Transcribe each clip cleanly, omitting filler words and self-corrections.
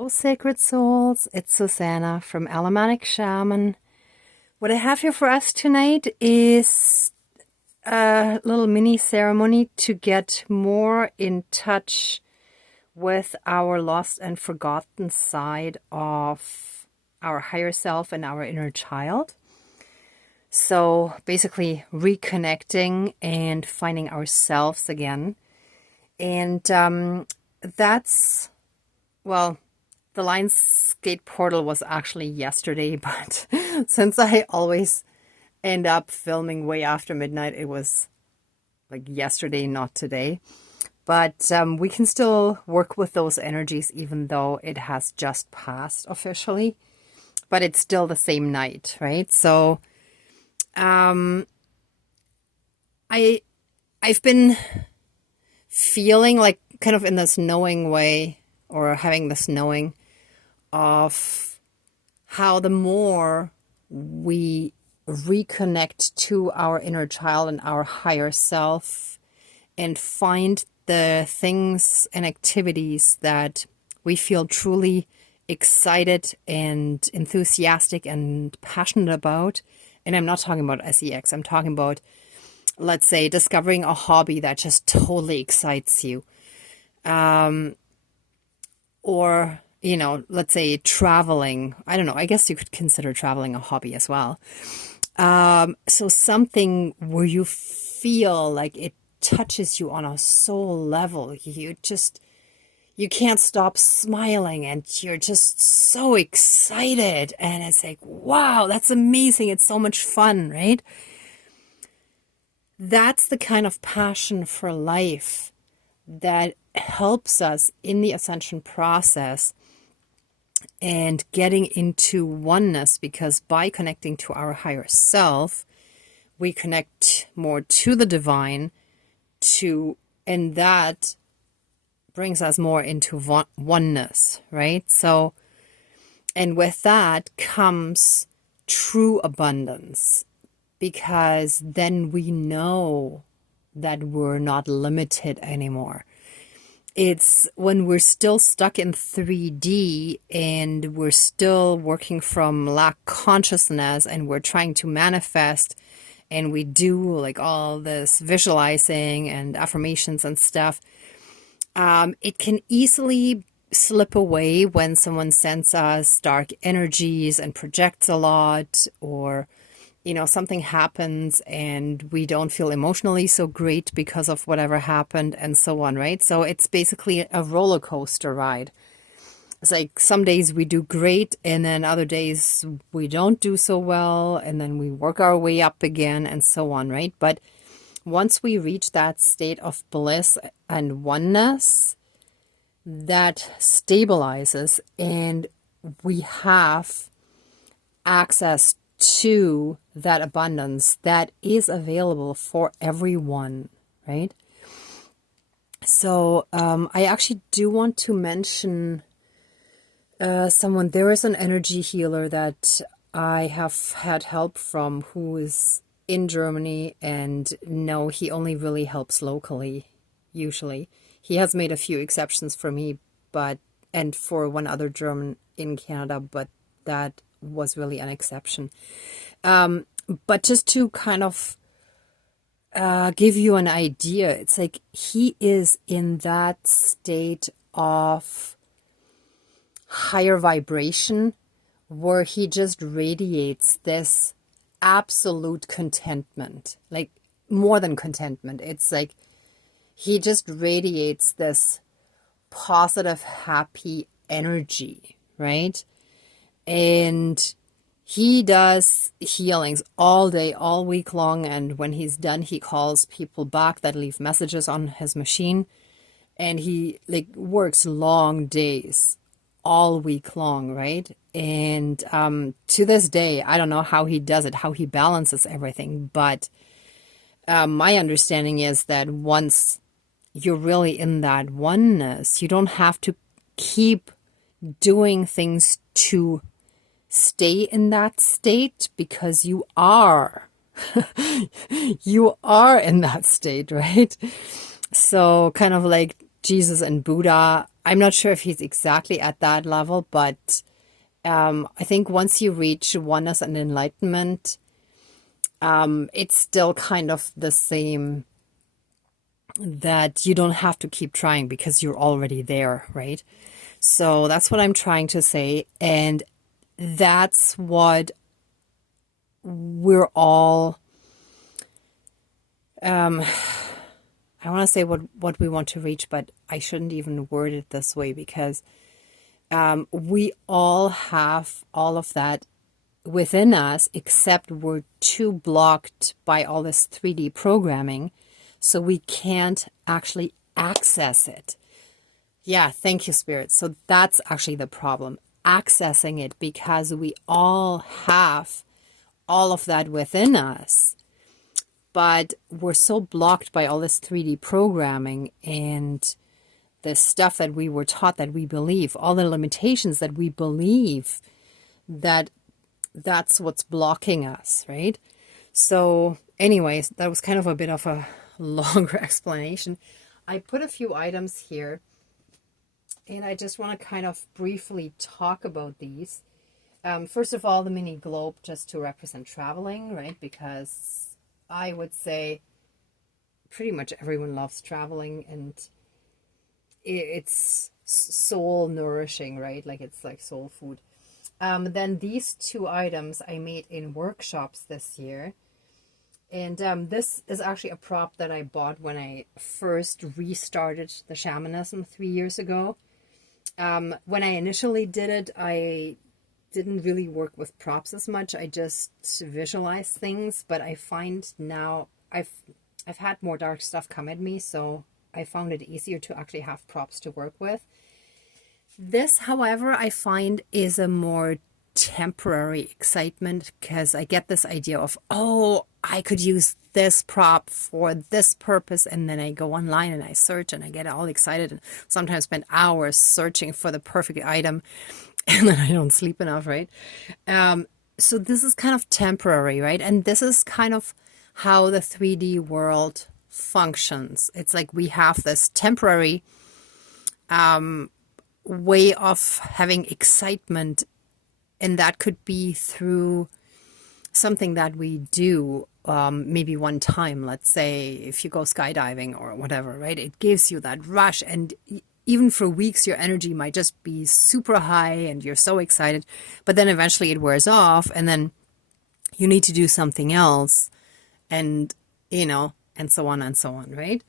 Hello, sacred souls. It's Susanna from Alamanic Shaman. What I have here for us tonight is a little mini ceremony to get more in touch with our lost and forgotten side of our higher self and our inner child. So basically reconnecting and finding ourselves again. And that's, well, the Lionsgate portal was actually yesterday, but since I always end up filming way after midnight, it was like yesterday, not today. But we can still work with those energies even though it has just passed officially. But it's still the same night, right? So I've been feeling like kind of in this knowing way, or having this knowing of how the more we reconnect to our inner child and our higher self and find the things and activities that we feel truly excited and enthusiastic and passionate about. And I'm not talking about sex. I'm talking about, let's say, discovering a hobby that just totally excites you. Or, you know, let's say traveling. I don't know. I guess you could consider traveling a hobby as well. So something where you feel like it touches you on a soul level. You can't stop smiling and you're just so excited. And it's like, wow, that's amazing. It's so much fun, right? That's the kind of passion for life that helps us in the ascension process and getting into oneness, because by connecting to our higher self, we connect more to the divine, and that brings us more into oneness, right? So, and with that comes true abundance, because then we know that we're not limited anymore. It's when we're still stuck in 3D and we're still working from lack consciousness and we're trying to manifest, and we do like all this visualizing and affirmations and stuff. It can easily slip away when someone sends us dark energies and projects a lot, or you know, something happens and we don't feel emotionally so great because of whatever happened, and so on, right? So it's basically a roller coaster ride. It's like some days we do great, and then other days we don't do so well, and then we work our way up again, and so on, right? But once we reach that state of bliss and oneness, that stabilizes, and we have access to that abundance that is available for everyone, right? So I actually do want to mention someone. There is an energy healer that I have had help from, who is in Germany, and no, he only really helps locally, usually. He has made a few exceptions for me, and for one other German in Canada, but that was really an exception. But just to kind of give you an idea, it's like he is in that state of higher vibration where he just radiates this absolute contentment, like more than contentment. It's like he just radiates this positive, happy energy, right? And he does healings all day, all week long. And when he's done, he calls people back that leave messages on his machine. And he like works long days all week long, right? And to this day, I don't know how he does it, how he balances everything. But my understanding is that once you're really in that oneness, you don't have to keep doing things to stay in that state, because you are you are in that state, right? So kind of like Jesus and Buddha I'm not sure if he's exactly at that level, but I think once you reach oneness and enlightenment, it's still kind of the same, that you don't have to keep trying because you're already there, right? So that's what I'm trying to say. And that's what we're all, I want to say what we want to reach, but I shouldn't even word it this way, because we all have all of that within us, except we're too blocked by all this 3D programming, so we can't actually access it. Yeah, thank you, Spirit. So that's actually the problem, accessing it, because we all have all of that within us, but we're so blocked by all this 3D programming and the stuff that we were taught, that we believe, all the limitations that we believe, that that's what's blocking us, right? So anyways, that was kind of a bit of a longer explanation. I put a few items here, and I just want to kind of briefly talk about these. First of all, the mini globe, just to represent traveling, right? Because I would say pretty much everyone loves traveling, and it's soul nourishing, right? Like, it's like soul food. Then these two items I made in workshops this year. And this is actually a prop that I bought when I first restarted the shamanism 3 years ago. When I initially did it, I didn't really work with props as much. I just visualized things, but I find now I've had more dark stuff come at me, so I found it easier to actually have props to work with. This, however, I find is a more temporary excitement, because I get this idea of, oh, I could use this prop for this purpose, and then I go online and I search and I get all excited and sometimes spend hours searching for the perfect item, and then I don't sleep enough, right? So this is kind of temporary, right? And this is kind of how the 3D world functions. It's like we have this temporary way of having excitement, and that could be through something that we do, maybe one time. Let's say if you go skydiving or whatever, right? It gives you that rush, and even for weeks your energy might just be super high and you're so excited, but then eventually it wears off, and then you need to do something else, and and so on and so on, right?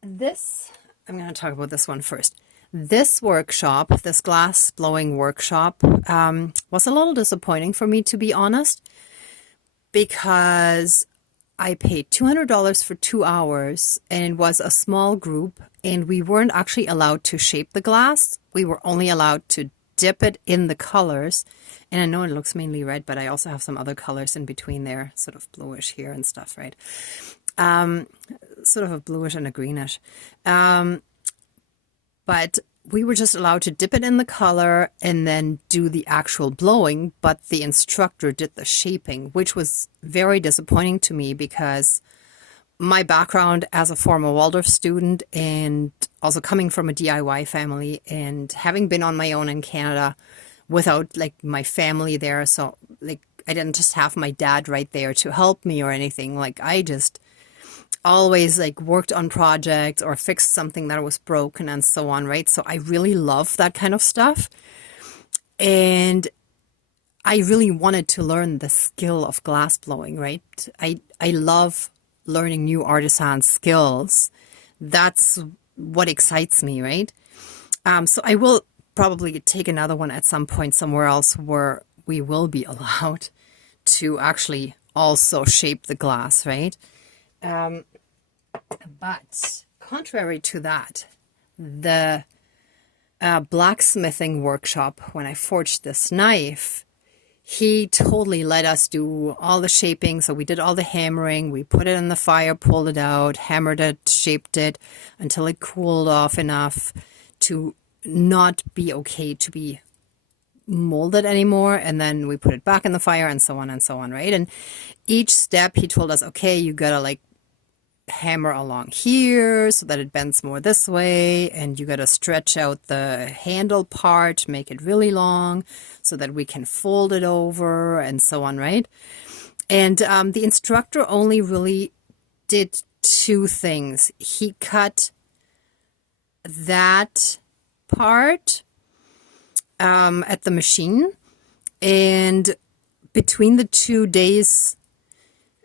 This, I'm going to talk about this one first. This workshop, this glass blowing workshop, was a little disappointing for me, to be honest, because I paid $200 for 2 hours, and it was a small group, and we weren't actually allowed to shape the glass. We were only allowed to dip it in the colors. And I know it looks mainly red, but I also have some other colors in between there, sort of bluish here and stuff, right? Sort of a bluish and a greenish. But we were just allowed to dip it in the color and then do the actual blowing, but the instructor did the shaping, which was very disappointing to me, because my background as a former Waldorf student, and also coming from a DIY family, and having been on my own in Canada without like my family there, so like I didn't just have my dad right there to help me or anything. Like, I just always like worked on projects or fixed something that was broken and so on, right? So I really love that kind of stuff, and I really wanted to learn the skill of glass blowing, right? I love learning new artisan skills. That's what excites me, right? So I will probably take another one at some point somewhere else where we will be allowed to actually also shape the glass, right? But contrary to that, the blacksmithing workshop, when I forged this knife, he totally let us do all the shaping. So we did all the hammering, we put it in the fire, pulled it out, hammered it, shaped it until it cooled off enough to not be okay to be molded anymore. And then we put it back in the fire, and so on, right? And each step he told us, okay, you gotta like hammer along here so that it bends more this way, and you got to stretch out the handle part, make it really long so that we can fold it over and so on, right? And the instructor only really did two things. He cut that part at the machine, and between the 2 days,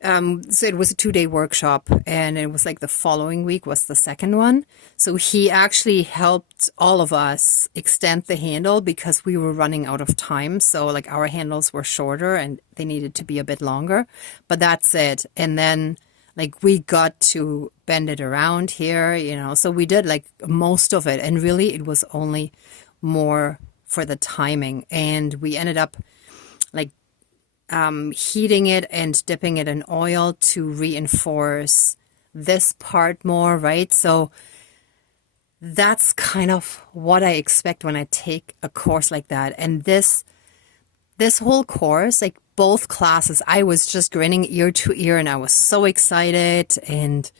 so it was a 2-day workshop, and it was like the following week was the second one. So he actually helped all of us extend the handle because we were running out of time. So like our handles were shorter and they needed to be a bit longer, but that's it. And then like we got to bend it around here, you know, so we did like most of it. And really it was only more for the timing. And we ended up like heating it and dipping it in oil to reinforce this part more, right? So that's kind of what I expect when I take a course like that. And this whole course, like both classes, I was just grinning ear to ear and I was so excited. And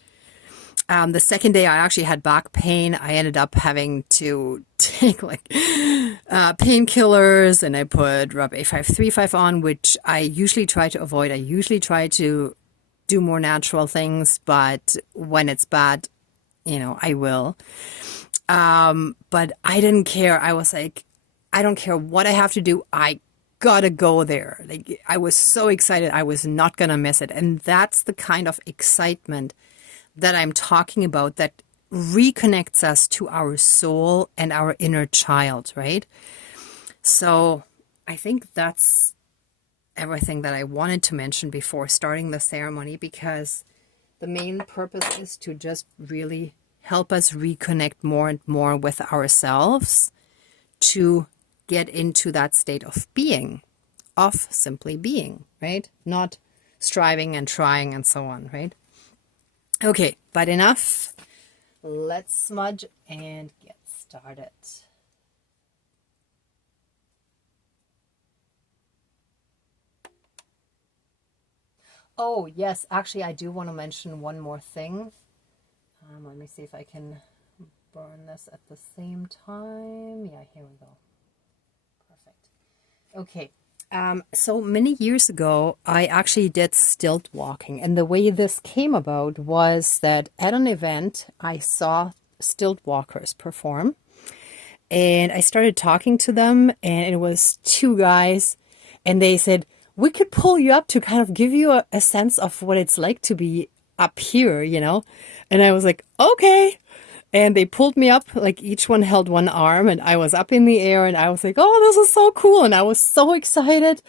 the second day I actually had back pain. I ended up having to take like painkillers, and I put Rub A535 on, which I usually try to avoid. I usually try to do more natural things, but when it's bad, you know, I will. But I didn't care. I was like, I don't care what I have to do. I gotta go there. Like I was so excited. I was not gonna miss it. And that's the kind of excitement that I'm talking about that reconnects us to our soul and our inner child, right? So I think that's everything that I wanted to mention before starting the ceremony, because the main purpose is to just really help us reconnect more and more with ourselves to get into that state of being, of simply being, right? Not striving and trying and so on, right? Okay, but enough. Let's smudge and get started. Oh, yes, actually, I do want to mention one more thing. Let me see if I can burn this at the same time. Yeah, here we go. Perfect. Okay. So many years ago, I actually did stilt walking. And the way this came about was that at an event, I saw stilt walkers perform. And I started talking to them, and it was two guys. And they said, we could pull you up to kind of give you a sense of what it's like to be up here, you know? And I was like, okay. And they pulled me up, like each one held one arm, and I was up in the air, and I was like, oh, this is so cool. And I was so excited.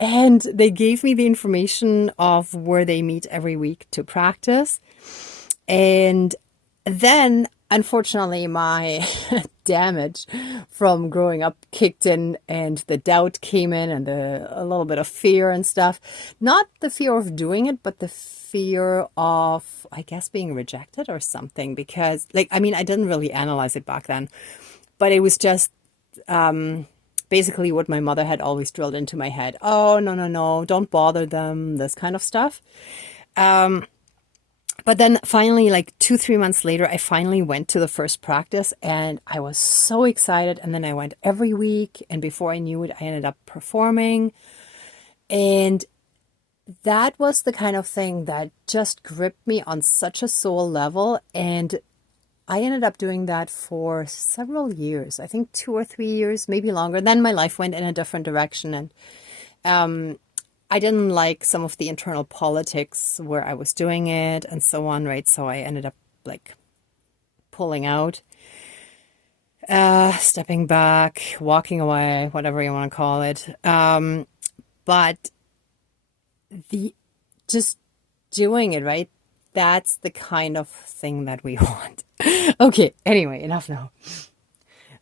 And they gave me the information of where they meet every week to practice. And then, unfortunately, my damage from growing up kicked in, and the doubt came in, and a little bit of fear and stuff. Not the fear of doing it, but the fear of, I guess, being rejected or something. Because, like, I mean, I didn't really analyze it back then, but it was just basically what my mother had always drilled into my head. Oh, no, no, no, don't bother them, this kind of stuff. But then finally, like 2-3 months later, I finally went to the first practice, and I was so excited. And then I went every week, and before I knew it, I ended up performing. And that was the kind of thing that just gripped me on such a soul level. And I ended up doing that for several years, I think 2 or 3 years, maybe longer. Then my life went in a different direction, and I didn't like some of the internal politics where I was doing it and so on, right? So I ended up like pulling out, stepping back, walking away, whatever you want to call it. But just doing it, right? That's the kind of thing that we want. Okay, anyway, enough now.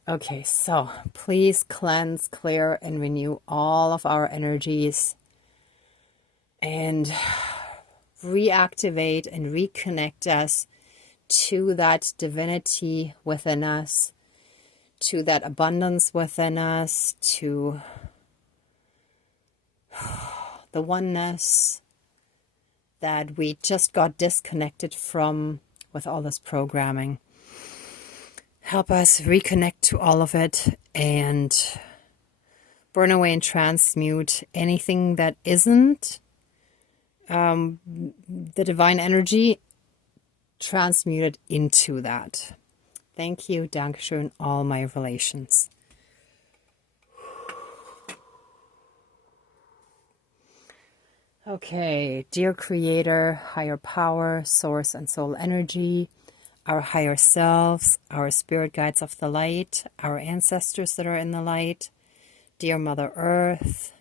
Okay, so please cleanse, clear, and renew all of our energies, and reactivate and reconnect us to that divinity within us, to that abundance within us, to the oneness, that we just got disconnected from with all this programming. Help us reconnect to all of it and burn away and transmute anything that isn't the divine energy, transmute it into that. Thank you, Dankeschön, all my relations. Okay, dear Creator, higher power, source and soul energy, our higher selves, our spirit guides of the light, our ancestors that are in the light, dear Mother Earth,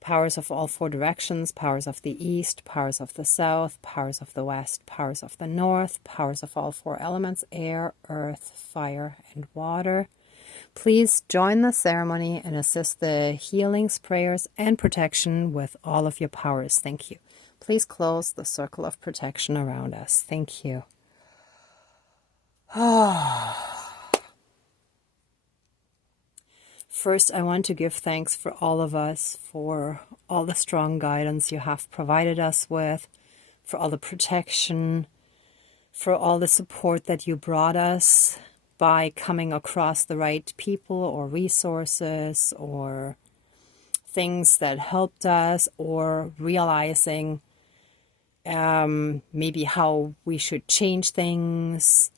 powers of all four directions, powers of the east, powers of the south, powers of the west, powers of the north, powers of all four elements, air, earth, fire, and water. Please join the ceremony and assist the healings, prayers, and protection with all of your powers. Thank you. Please close the circle of protection around us. Thank you. First, I want to give thanks for all of us, for all the strong guidance you have provided us with, for all the protection, for all the support that you brought us by coming across the right people or resources or things that helped us, or realizing maybe how we should change things,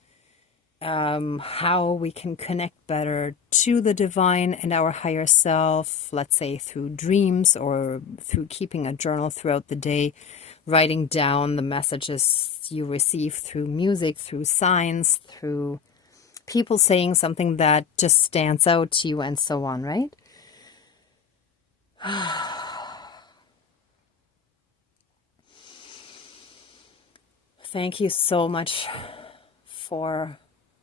how we can connect better to the divine and our higher self, let's say through dreams or through keeping a journal throughout the day, writing down the messages you receive through music, through signs, through people saying something that just stands out to you, and so on, right? Thank you so much for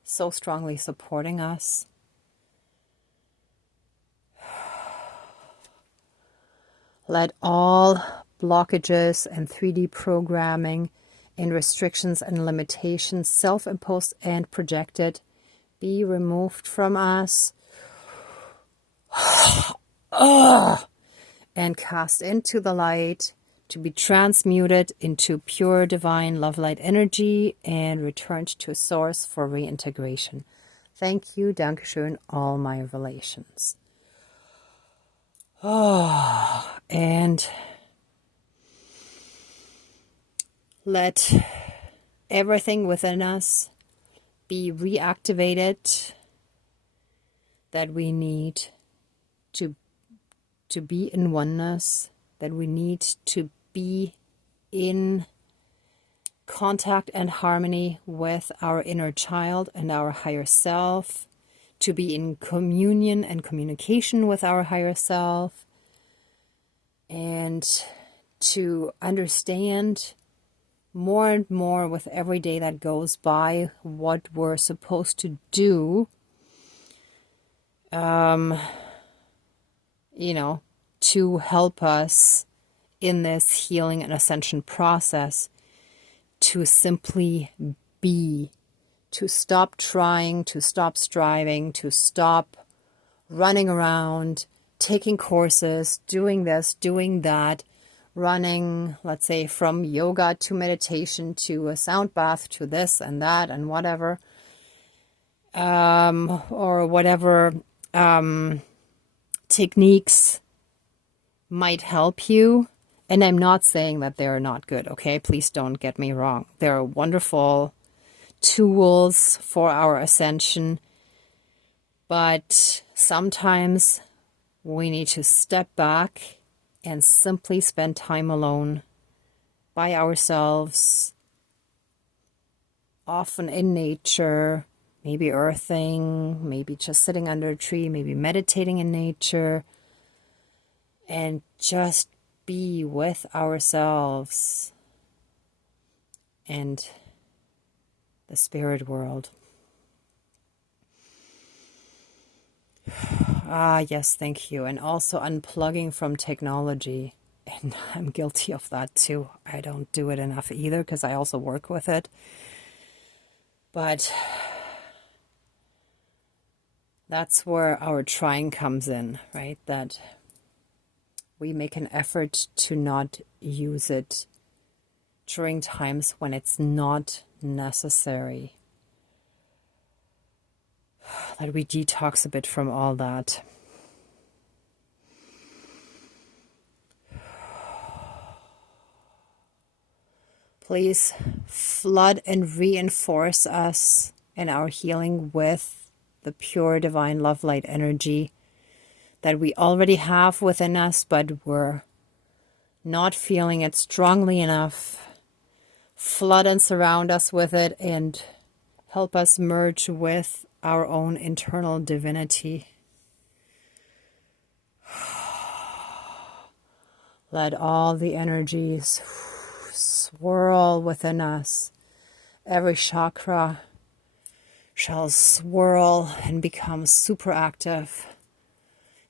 so strongly supporting us. Let all blockages and 3D programming and restrictions and limitations, self-imposed and projected, be removed from us and cast into the light, to be transmuted into pure divine love light energy and returned to source for reintegration. Thank you, Dankeschön, all my relations. And let everything within us be reactivated that we need to be in oneness, that we need to be in contact and harmony with our inner child and our higher self, to be in communion and communication with our higher self, and to understand more and more with every day that goes by what we're supposed to do, to help us in this healing and ascension process, to simply be, to stop trying, to stop striving, to stop running around, taking courses, doing this, doing that, running, let's say, from yoga to meditation to a sound bath to this and that and whatever, or whatever techniques might help you. And I'm not saying that they're not good, okay? Please don't get me wrong. They're wonderful tools for our ascension, but sometimes we need to step back and simply spend time alone by ourselves, often in nature, maybe earthing, maybe just sitting under a tree, maybe meditating in nature, and just be with ourselves and the spirit world. Yes, thank you. And also unplugging from technology. And I'm guilty of that too. I don't do it enough either because I also work with it. But that's where our trying comes in, right? That we make an effort to not use it during times when it's not necessary. That we detox a bit from all that. Please flood and reinforce us in our healing with the pure divine love light energy that we already have within us, but we're not feeling it strongly enough. Flood and surround us with it and help us merge with our own internal divinity. Let all the energies swirl within us. Every chakra shall swirl and become super active,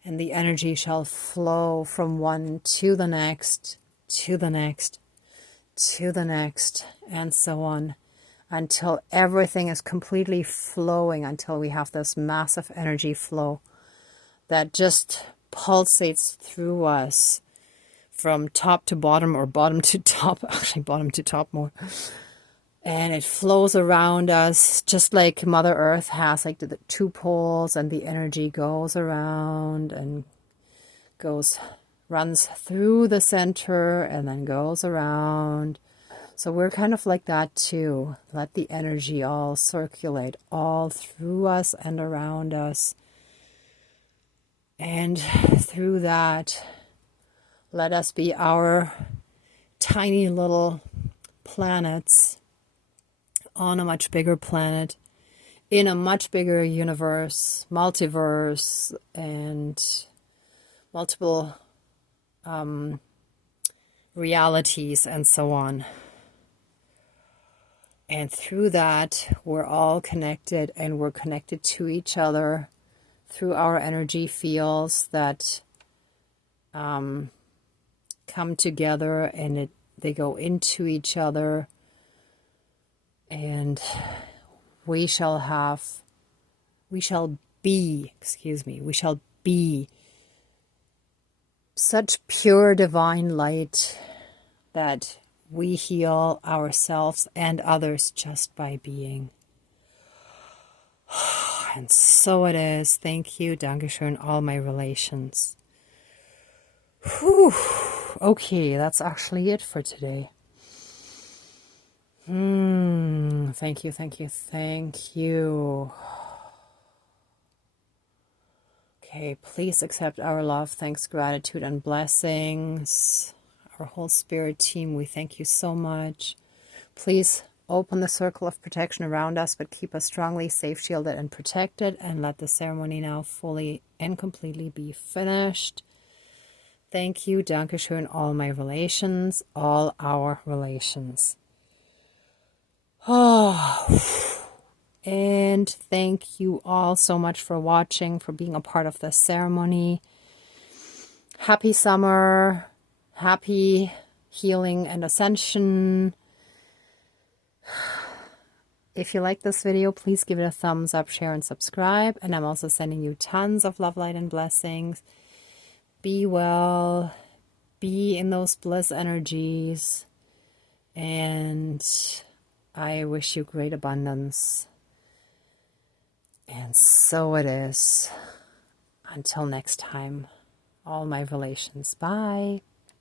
and the energy shall flow from one to the next, to the next, to the next, and so on, until everything is completely flowing, until we have this massive energy flow that just pulsates through us from top to bottom, or bottom to top, actually bottom to top more. And it flows around us just like Mother Earth has like the two poles, and the energy goes around and runs through the center and then goes around. So we're kind of like that too. Let the energy all circulate all through us and around us. And through that, let us be our tiny little planets on a much bigger planet, in a much bigger universe, multiverse, and multiple realities, and so on. And through that, we're all connected, and we're connected to each other through our energy fields that come together, and they go into each other, and we shall be such pure divine light that we heal ourselves and others just by being. And so it is. Thank you. Dankeschön, all my relations. Whew. Okay, that's actually it for today. Thank you, thank you, thank you. Okay, please accept our love, thanks, gratitude, and blessings. Our whole spirit team, we thank you so much. Please open the circle of protection around us, but keep us strongly safe, shielded, and protected. And let the ceremony now fully and completely be finished. Thank you, Dankeschön, all my relations, all our relations. Oh, and thank you all so much for watching, for being a part of this ceremony. Happy summer, happy healing and ascension. If you like this video, please give it a thumbs up, share, and subscribe. And I'm also sending you tons of love, light, and blessings. Be well, be in those bliss energies, and I wish you great abundance. And so it is. Until next time, all my relations. Bye.